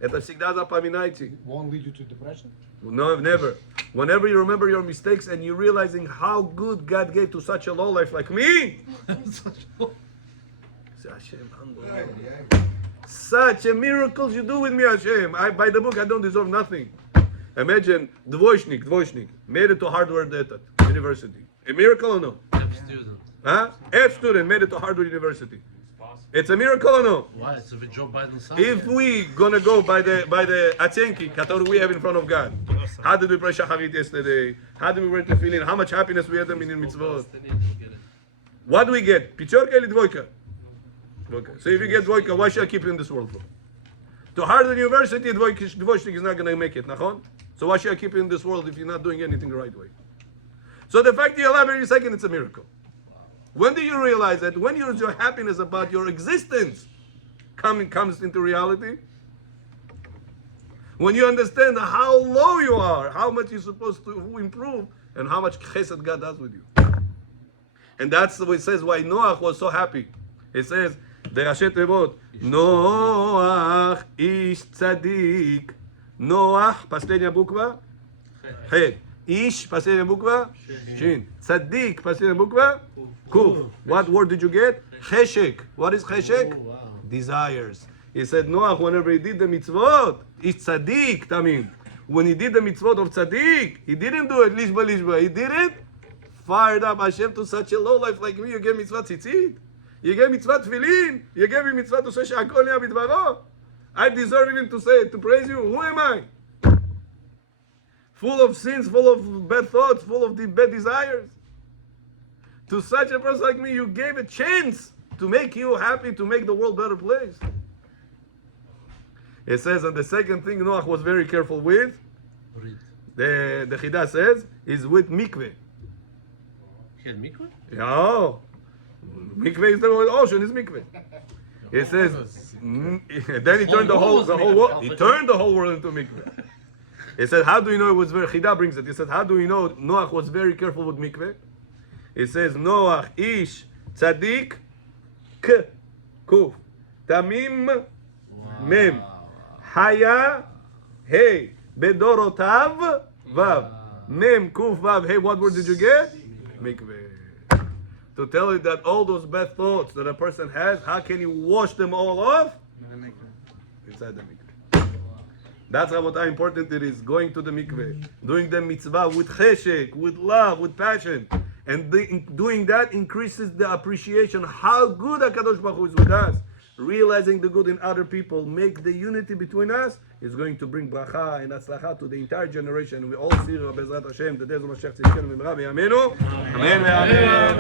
Это всегда запоминайте. Won't lead you to depression? No, never. Whenever you remember your mistakes and you're realizing how good God gave to such a low life like me. Hashem, unbelievable. Such a miracles you do with me, Hashem. By the book, I don't deserve nothing. Imagine, dvoishnik, made it to Harvard University. A miracle or no? F student. Huh? F student made it to Harvard University. It's a miracle or no? Why? It's a Joe Biden son. If we gonna go by the Atzenki, который we have in front of God, how did we pray Shacharit yesterday? How did we wear tefillin? How much happiness we had in mitzvot? What do we get? Pichorka или dvoika? Okay. So if you get dvoika, why should I keep it in this world for? To Harvard University, dvoishnik is not going to make it, nachon? So why should I keep it in this world if you're not doing anything the right way? So the fact that you're alive every second, it's a miracle. When do you realize that? When your happiness about your existence comes into reality? When you understand how low you are, how much you're supposed to improve, and how much chesed God does with you. And that's what it says why Noach was so happy. It says, the Rashi Tevot, Noach ish tzadik. Noach, последняя буква, He. Ish, последняя буква, Shin. Tzadik, последняя буква, Kuf. What word did you get? Cheshek. What is cheshek? Oh, wow. Desires. He said, Noach, whenever he did the mitzvot, ish tzadik, tamim. When he did the mitzvot of tzadik, he didn't do it lishba. He did it, fired up Hashem to such a low life like me. You get mitzvah tzitzit. You gave mitzvah tefillin. You gave me mitzvah to say she'akol nea bidvaro. I deserve even to praise you. Who am I? Full of sins, full of bad thoughts, full of the bad desires. To such a person like me, you gave a chance to make you happy, to make the world a better place. It says, and the second thing Noach was very careful with, the Chidah says, is with mikveh. He had mikveh? Yeah. Mikveh is the ocean, is mikveh. It says, then he turned the whole world. He turned the whole world into mikveh. He said, how do you know it was very? Chidah brings it. He said, how do you know Noach was very careful with mikveh? It says, Noach ish tzadik kuf tamim mem haya hey bedorotav Vav. Mem, Kuf, Vav. Hey, what word did you get? Mikveh. To tell you that all those bad thoughts that a person has, how can you wash them all off? Inside the mikveh. That's how important it is. Going to the mikveh, doing the mitzvah with cheshek, with love, with passion, and doing that increases the appreciation how good Hakadosh Baruch Hu is with us. Realizing the good in other people, make the unity between us, is going to bring bracha and atzlacha to the entire generation. We all see, Bezrat Hashem, the days of Mashiach Tzidkenu V'Merav Yamenu. Amen. Amen.